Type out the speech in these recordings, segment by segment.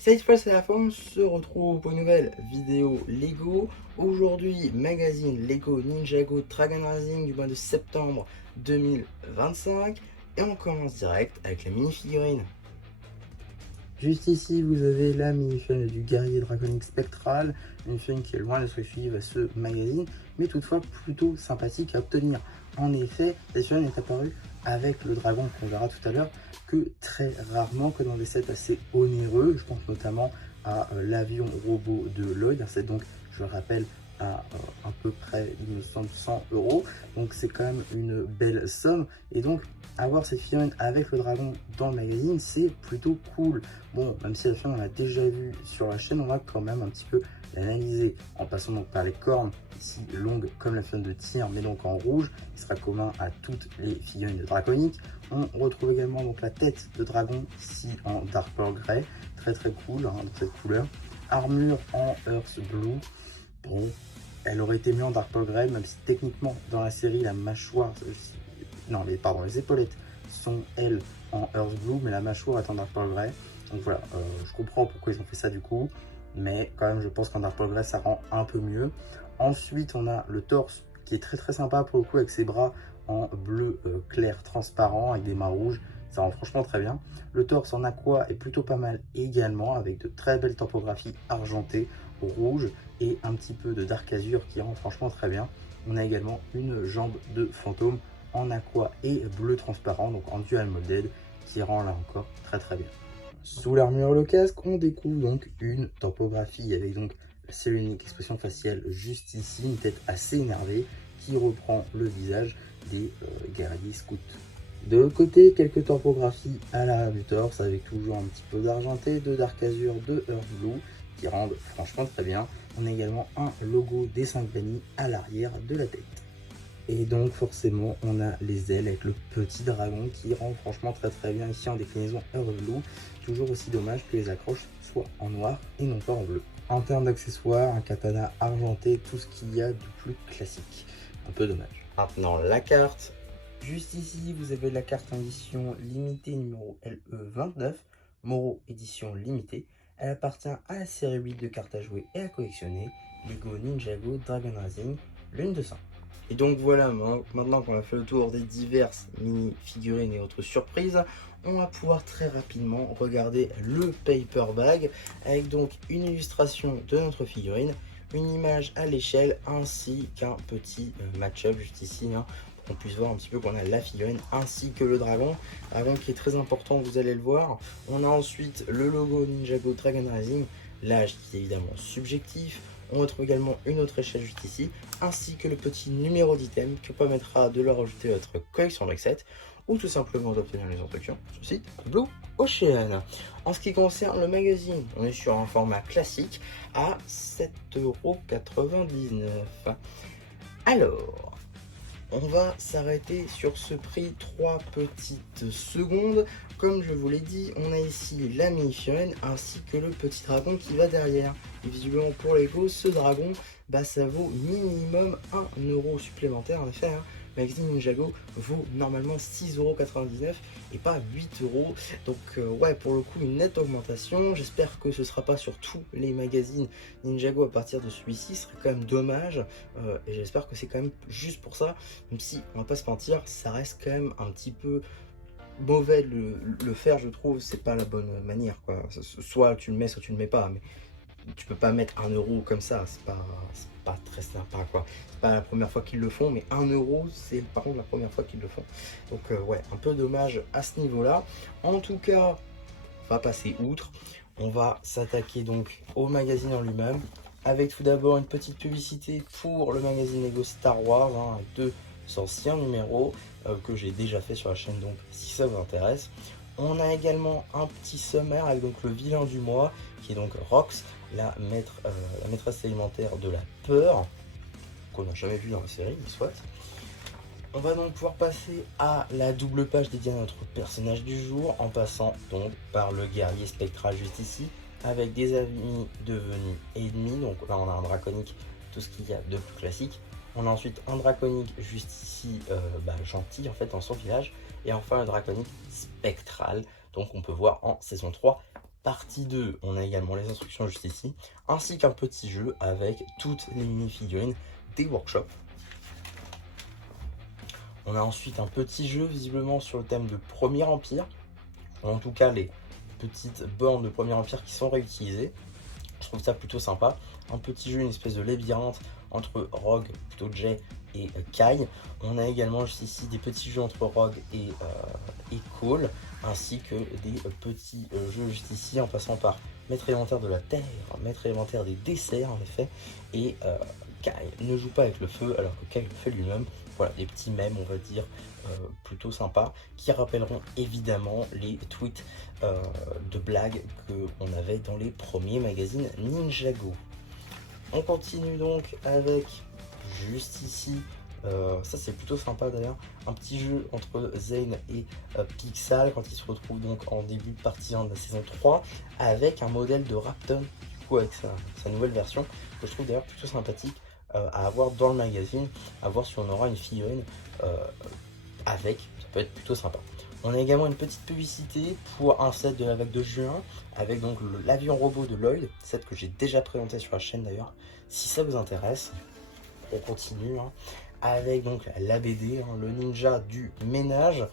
Cette fois c'est la fin, on se retrouve pour une nouvelle vidéo Lego. Aujourd'hui, magazine Lego Ninjago Dragon Rising du mois de septembre 2025. Et on commence direct avec la mini-figurine. Juste ici, vous avez la mini-figurine du guerrier draconique spectral, une figurine qui est loin d'être suivie à ce magazine, mais toutefois plutôt sympathique à obtenir. En effet, cette figurine est apparue avec le dragon qu'on verra tout à l'heure que très rarement, que dans des sets assez onéreux. Je pense notamment à l'avion robot de Lloyd, un set donc, je le rappelle, à peu près, il me semble, 100 €. Donc c'est quand même une belle somme. Et donc avoir cette figurine avec le dragon dans le magazine, c'est plutôt cool. Bon, même si la figurine on l'a déjà vue sur la chaîne, on va quand même un petit peu l'analyser en passant donc par les cornes ici longues comme la figurine de tir, mais donc en rouge, qui sera commun à toutes les figurines de draconique. On retrouve également donc la tête de dragon ici en Dark Pearl Grey, très cool hein, dans cette couleur. Armure en Earth Blue. Bon, elle aurait été mieux en Dark Pearl Grey, même si techniquement dans la série la mâchoire, non les épaulettes sont elles en Earth Blue, mais la mâchoire est en Dark Pearl Grey. Donc voilà, je comprends pourquoi ils ont fait ça du coup, mais quand même je pense qu'en Dark Pearl Grey ça rend un peu mieux. Ensuite on a le torse qui est très sympa pour le coup, avec ses bras en bleu clair transparent avec des mains rouges, ça rend franchement très bien. Le torse en aqua est plutôt pas mal également, avec de très belles topographies argentées, rouge et un petit peu de dark azur qui rend franchement très bien. On a également une jambe de fantôme en aqua et bleu transparent, donc en dual molded, qui rend là encore très bien. Sous l'armure et le casque, on découvre donc une topographie avec donc la seule unique expression faciale juste ici, une tête assez énervée qui reprend le visage des guerriers scouts. De l'autre côté, quelques topographies à l'arrière du torse avec toujours un petit peu d'argenté, de dark azur, de earth blue qui rendent franchement très bien. On a également un logo des 5 bannis à l'arrière de la tête. Et donc forcément on a les ailes avec le petit dragon qui rend franchement très bien ici en déclinaison Earth Blue. Toujours aussi dommage que les accroches soient en noir et non pas en bleu. En termes d'accessoires, un katana argenté, tout ce qu'il y a de plus classique. Un peu dommage. Maintenant la carte. Juste ici vous avez la carte en édition limitée numéro LE29, Moro édition limitée. Elle appartient à la série 8 de cartes à jouer et à collectionner, Lego Ninjago Dragon Rising, l'une de 100. Et donc voilà, maintenant qu'on a fait le tour des diverses mini-figurines et autres surprises, on va pouvoir très rapidement regarder le paper bag avec donc une illustration de notre figurine, une image à l'échelle ainsi qu'un petit match-up juste ici, hein, pour qu'on puisse voir un petit peu qu'on a la figurine ainsi que le dragon qui est très important, vous allez le voir. On a ensuite le logo Ninjago Dragon Rising, l'âge qui est évidemment subjectif. On retrouve également une autre échelle juste ici, ainsi que le petit numéro d'item qui vous permettra de le rajouter à votre collection de set ou tout simplement d'obtenir les instructions sur le site Blue Ocean. En ce qui concerne le magazine, on est sur un format classique à 7,99 €. Alors, on va s'arrêter sur ce prix 3 petites secondes. Comme je vous l'ai dit, on a ici la mini-figurine ainsi que le petit dragon qui va derrière. Et visiblement pour Lego, ce dragon, ça vaut minimum 1 € supplémentaire. En effet, hein, Magazine Ninjago vaut normalement 6,99 € et pas 8 €. Donc ouais, pour le coup, une nette augmentation. J'espère que ce ne sera pas sur tous les magazines Ninjago à partir de celui-ci. Ce serait quand même dommage. Et j'espère que c'est quand même juste pour ça. Même si, on va pas se mentir, ça reste quand même un petit peu mauvais de le faire, je trouve. C'est pas la bonne manière, quoi. Soit tu le mets, soit tu le mets pas. Mais tu peux pas mettre 1 € comme ça, c'est pas très sympa, quoi. C'est pas la première fois qu'ils le font, mais 1 €, c'est par contre la première fois qu'ils le font. Donc ouais, un peu dommage à ce niveau-là. En tout cas, on va passer outre. On va s'attaquer donc au magazine en lui-même, avec tout d'abord une petite publicité pour le magazine Lego Star Wars, hein, avec 2 anciens numéros que j'ai déjà fait sur la chaîne, donc si ça vous intéresse. On a également un petit sommaire avec donc le vilain du mois, qui est donc Rox, la maîtresse élémentaire de la peur, qu'on n'a jamais vu dans la série, mais soit. On va donc pouvoir passer à la double page dédiée à notre personnage du jour, en passant donc par le guerrier spectral juste ici, avec des amis devenus ennemis. Donc là on a un draconique, tout ce qu'il y a de plus classique. On a ensuite un draconique juste ici, gentil en fait dans son village. Et enfin le draconique spectral, donc on peut voir en saison 3 partie 2, on a également les instructions juste ici, ainsi qu'un petit jeu avec toutes les mini-figurines des workshops. On a ensuite un petit jeu visiblement sur le thème de Premier Empire, en tout cas les petites bornes de Premier Empire qui sont réutilisées. Je trouve ça plutôt sympa. Un petit jeu, une espèce de labyrinthe entre Rogue, plutôt Jay, et Kai. On a également juste ici des petits jeux entre Rogue et Cole, ainsi que des petits jeux juste ici en passant par maître élémentaire de la terre, maître élémentaire des desserts en effet, et Kai ne joue pas avec le feu alors que Kai le fait lui-même. Voilà, des petits mèmes on va dire plutôt sympas qui rappelleront évidemment les tweets de blagues qu'on avait dans les premiers magazines Ninjago. On continue donc avec juste ici, ça c'est plutôt sympa d'ailleurs, un petit jeu entre Zane et Pixal quand ils se retrouvent donc en début de partie 1 de la saison 3 avec un modèle de Rapton, du coup avec sa nouvelle version que je trouve d'ailleurs plutôt sympathique à avoir dans le magazine, à voir si on aura une figurine avec, ça peut être plutôt sympa. On a également une petite publicité pour un set de la vague de juin avec donc l'avion robot de Lloyd, set que j'ai déjà présenté sur la chaîne d'ailleurs. Si ça vous intéresse, on continue avec donc la BD, le ninja du ménage.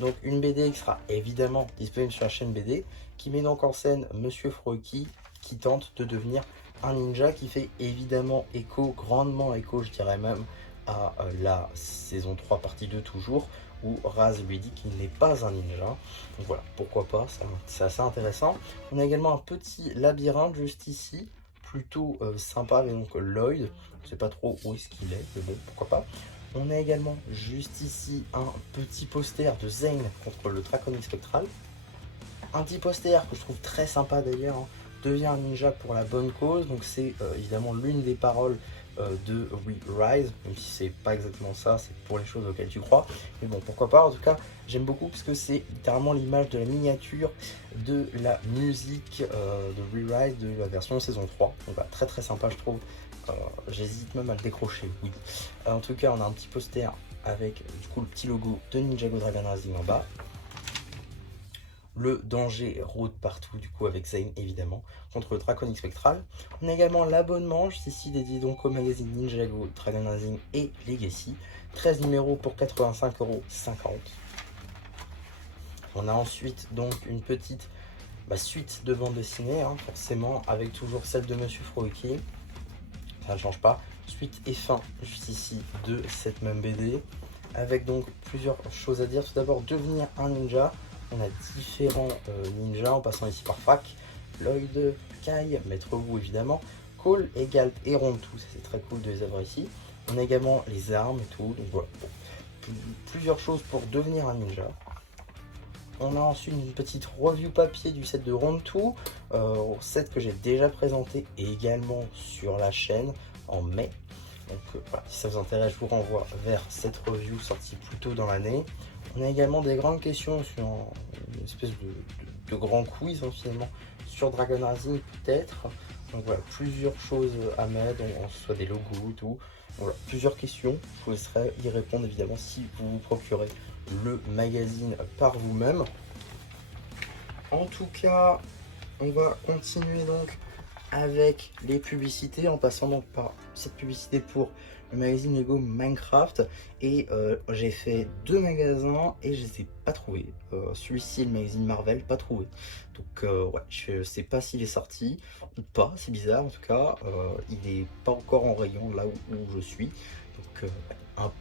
Donc une BD qui sera évidemment disponible sur la chaîne BD, qui met donc en scène Monsieur Froki qui tente de devenir un ninja, qui fait évidemment écho, grandement écho je dirais même, à la saison 3 partie 2 toujours, où Raz lui dit qu'il n'est pas un ninja. Donc voilà, pourquoi pas, c'est assez intéressant. On a également un petit labyrinthe juste ici, plutôt sympa avec donc Lloyd. Je sais pas trop où est-ce qu'il est, mais bon, pourquoi pas. On a également juste ici un petit poster de Zane contre le Draconic Spectral. Un petit poster que je trouve très sympa d'ailleurs, devient un ninja pour la bonne cause. Donc c'est évidemment l'une des paroles de We Rise, même si c'est pas exactement ça, c'est pour les choses auxquelles tu crois. Mais bon, pourquoi pas, en tout cas, j'aime beaucoup parce que c'est littéralement l'image de la miniature de la musique de We Rise de la version saison 3. Donc voilà, très très sympa je trouve. J'hésite même à le décrocher, oui. En tout cas, on a un petit poster avec du coup le petit logo de Ninjago Dragon Rising en bas. Le danger rôde partout, du coup avec Zane évidemment, contre le Draconic Spectral. On a également l'abonnement, ici dédié donc au magazine Ninjago, Dragon Rising et Legacy. 13 numéros pour 85,50 €. On a ensuite donc une petite suite de bande dessinée, forcément, avec toujours celle de Monsieur Froiki. Ça ne change pas. Suite et fin, juste ici, de cette même BD. Avec donc plusieurs choses à dire. Tout d'abord, devenir un ninja. On a différents ninjas en passant ici par Frak, Lloyd, Kai, Maître Wu évidemment, Cole et Galt et Rontu, c'est très cool de les avoir ici. On a également les armes et tout, donc voilà, plusieurs choses pour devenir un ninja. On a ensuite une petite review papier du set de Rontu, set que j'ai déjà présenté également sur la chaîne en mai. Donc voilà, si ça vous intéresse, je vous renvoie vers cette review sortie plus tôt dans l'année. On a également des grandes questions sur une espèce de grand quiz finalement sur Dragon Rising peut-être. Donc voilà, plusieurs choses à mettre, soit des logos et tout. Voilà, plusieurs questions. Je vous laisserai y répondre évidemment si vous vous procurez le magazine par vous-même. En tout cas, on va continuer donc avec les publicités en passant donc par cette publicité pour le magazine Lego Minecraft. Et j'ai fait 2 magasins et je les ai pas trouvés. Celui-ci, le magazine Marvel, pas trouvé. Donc ouais, je sais pas s'il est sorti ou pas, c'est bizarre en tout cas. Il est pas encore en rayon là où je suis. Donc un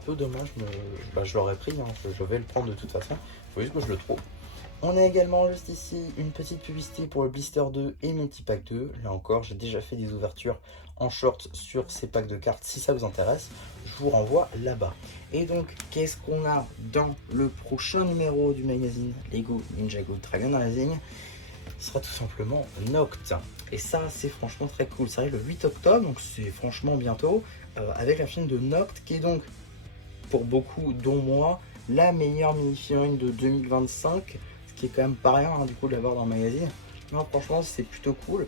peu dommage, mais je l'aurais pris, je vais le prendre de toute façon. Il faut juste que je le trouve. On a également juste ici une petite publicité pour le Blister 2 et Multipack 2. Là encore, j'ai déjà fait des ouvertures en short sur ces packs de cartes. Si ça vous intéresse, je vous renvoie là-bas. Et donc, qu'est-ce qu'on a dans le prochain numéro du magazine Lego Ninjago Dragon Rising? Ce sera tout simplement Noct. Et ça, c'est franchement très cool. Ça arrive le 8 octobre, donc c'est franchement bientôt, avec la chaîne de Noct, qui est donc, pour beaucoup, dont moi, la meilleure mini-figurine de 2025. Qui est quand même pas rien du coup de l'avoir dans le magazine. Non, franchement c'est plutôt cool.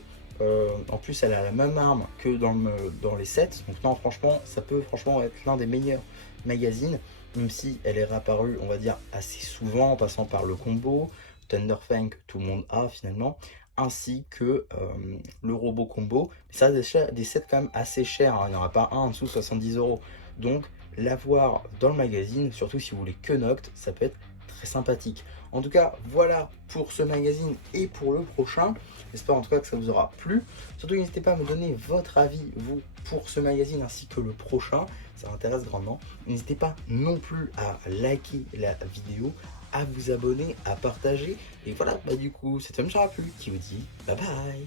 En plus elle a la même arme que dans les sets, donc non franchement ça peut franchement être l'un des meilleurs magazines, même si elle est réapparue on va dire assez souvent en passant par le combo, Thunderfang que tout le monde a finalement, ainsi que le robot combo. Ça, des sets quand même assez chers, hein. Il n'y en aura pas un en dessous de 70 euros. Donc, l'avoir dans le magazine, surtout si vous voulez que Noct, ça peut être très sympathique. En tout cas, voilà pour ce magazine et pour le prochain. J'espère en tout cas que ça vous aura plu. Surtout, n'hésitez pas à me donner votre avis, vous, pour ce magazine ainsi que le prochain. Ça m'intéresse grandement. N'hésitez pas non plus à liker la vidéo, à vous abonner, à partager. Et voilà, du coup, c'est Tom Charapul qui vous dit bye bye.